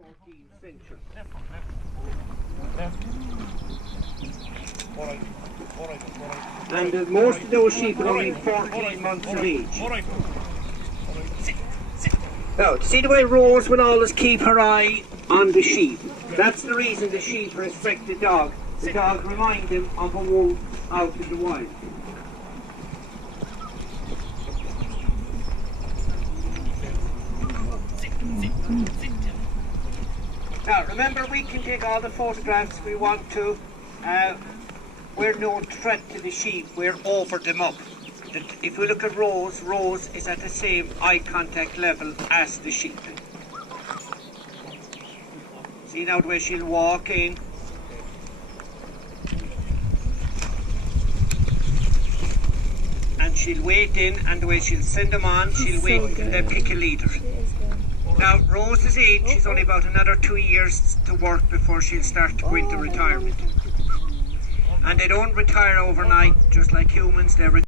14th century. And most of those sheep are only 14 months of age. Now, see the way Rose will always keep her eye on the sheep. That's the reason the sheep respect the dog. The dog reminds them of a wolf out in the wild. Now, remember, we can take all the photographs we want to. We're no threat to the sheep, we're over them up. If we look at Rose, Rose is at the same eye contact level as the sheep. See now the way she'll walk in. And she'll wait in, and the way she'll send them on, she'll wait until they pick a leader. Now, Rose's age, she's only about another 2 years to work before she'll start to go into retirement. And they don't retire overnight, just like humans, they retire